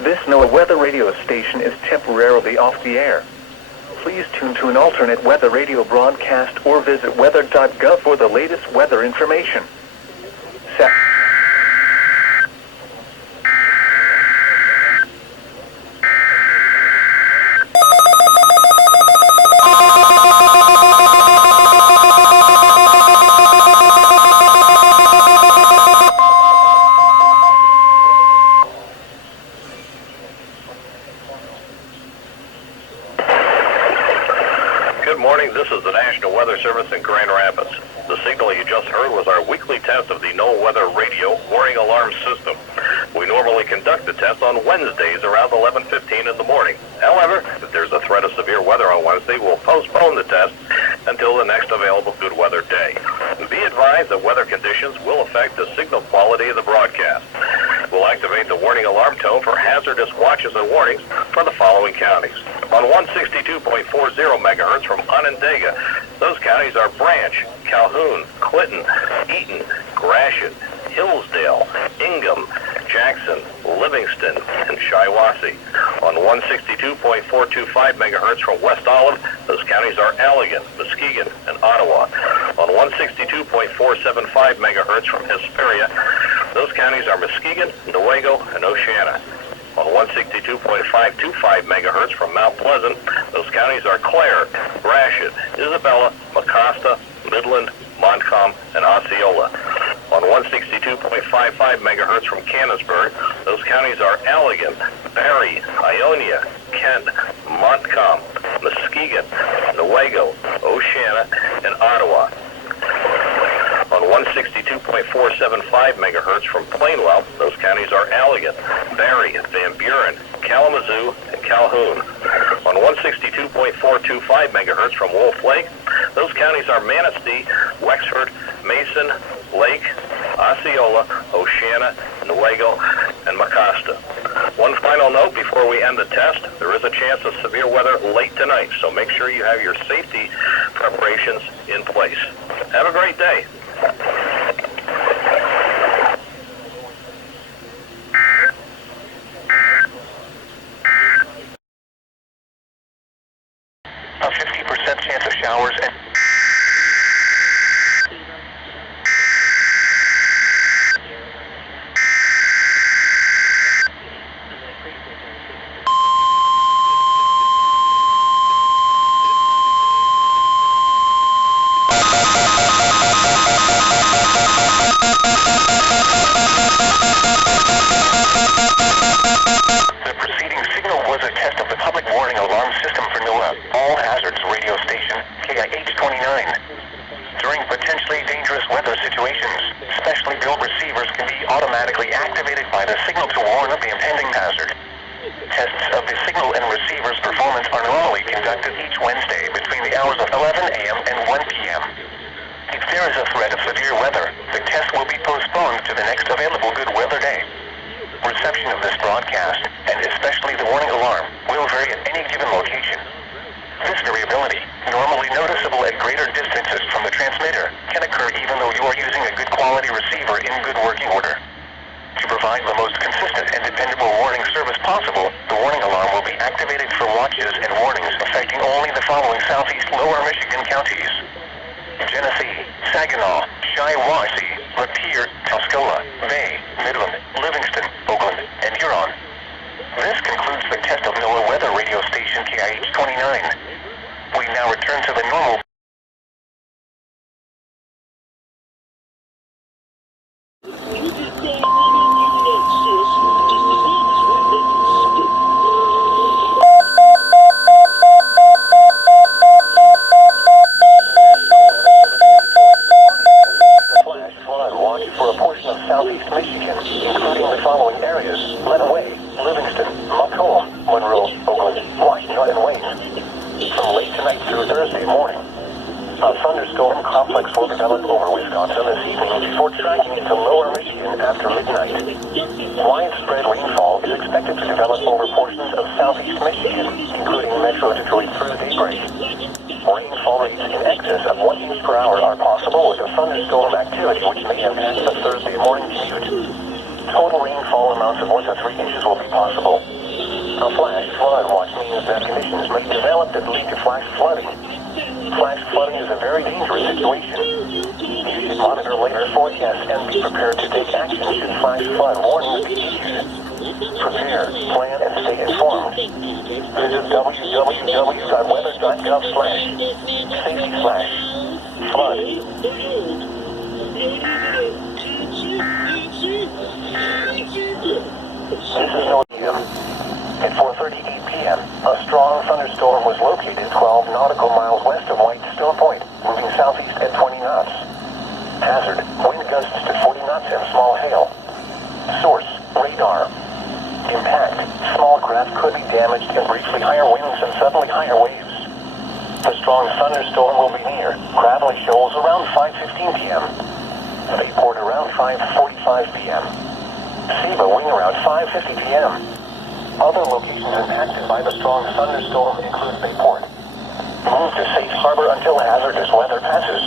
This NOAA weather radio station is temporarily off the air. Please tune to an alternate weather radio broadcast or visit weather.gov for the latest weather information. Good morning, this is the National Weather Service in Grand Rapids. The signal you just heard was our weekly test of the NOAA Weather Radio Warning Alarm System. We normally conduct the test on Wednesdays around 11:15 in the morning. However, if there's a threat of severe weather on Wednesday, we'll postpone the test until the next available good weather day. Be advised that weather conditions will affect the signal quality of the broadcast. We'll activate the warning alarm tone for hazardous watches and warnings for the following counties. On 162.40 megahertz from Onondaga, those counties are Branch, Calhoun, Clinton, Eaton, Gratiot, Hillsdale, Ingham, Jackson, Livingston, and Shiawassee. On 162.425 megahertz from West Olive, those counties are Allegan, Muskegon, and Ottawa. On 162.475 megahertz from Hesperia, those counties are Muskegon, Newaygo, and Oceana. On 162.525 megahertz from Mount Pleasant, those counties are Clare, Gratiot, Isabella, Mecosta, Midland, Montcalm, and Osceola. On 162.55 megahertz from Canonsburg, those counties are Allegan, Barrie, Ionia, Kent, Montcalm, Muskegon, Newaygo, Oceana, and Ottawa. On 162.475 megahertz from Plainwell, those counties are Allegan, Barrie, Van Buren, Kalamazoo, and Calhoun. On 162.425 megahertz from Wolf Lake, those counties are Manistee, Wexford, Mason, Lake, Osceola, Oceana, Newaygo, and Mecosta. One final note before we end the test, there is a chance of severe weather late tonight, so make sure you have your safety preparations in place. Have a great day. A 50% chance of showers and the preceding signal was a test of the public warning alarm system for NOAA All Hazards radio station KIH-29. During potentially dangerous weather situations, specially built receivers can be automatically activated by the signal to warn of the impending hazard. Tests of the signal and receiver's performance are normally conducted each Wednesday between the hours of 11 a.m. and 1 p.m. If there is a threat of severe weather, the test will be postponed to the next available good weather day. Reception of this broadcast, and especially the warning alarm, will vary at any given location. This variability, normally noticeable at greater distances from the transmitter, can occur even though you are using a good quality receiver in good working order. To provide the most consistent and dependable warning service possible, the warning alarm will be activated for watches and warnings affecting only the following southeast lower Michigan counties: Genesee, Saginaw, Shiawassee, Lapeer, Tuscola, Bay, Midland, Livingston, Oakland, and Huron. This concludes the test of NOAA weather radio station KIH-29. We now return to the normal. For a portion of southeast Michigan, including the following areas: Lenawee, Livingston, Macomb, Monroe, Oakland, Washington, and Wayne. From late tonight through Thursday morning, a thunderstorm complex will develop over Wisconsin this evening before tracking into lower Michigan after midnight. Widespread rainfall is expected to develop over portions of southeast Michigan, including Metro Detroit through daybreak. Rainfall rates in excess of 1 inch per hour are possible with the thunderstorm activity which may impact the Thursday morning commute. total rainfall amounts of 1 to 3 inches will be possible. A flash flood watch means that conditions may develop that lead to flash flooding. Flash flooding is a very dangerous situation. You should monitor later forecasts and be prepared to take action should flash flood warnings be issued. Prepare, plan, and stay informed. Visit www.weather.gov/safety/flood. This is Northam. At 4:38 p.m., a strong thunderstorm was located 12 nautical miles west of Whitestone Point, moving southeast at 20 knots. Hazard, wind gusts to 40 knots and small hail. Source, radar. Impact, small craft could be damaged and briefly higher winds and suddenly higher waves. The strong thunderstorm will be near Gravelly Shoals around 5:15 p.m. Bayport around 5:45 p.m. Seba Wing around 5:50 p.m. Other locations impacted by the strong thunderstorm include Bayport. Move to safe harbor until hazardous weather passes.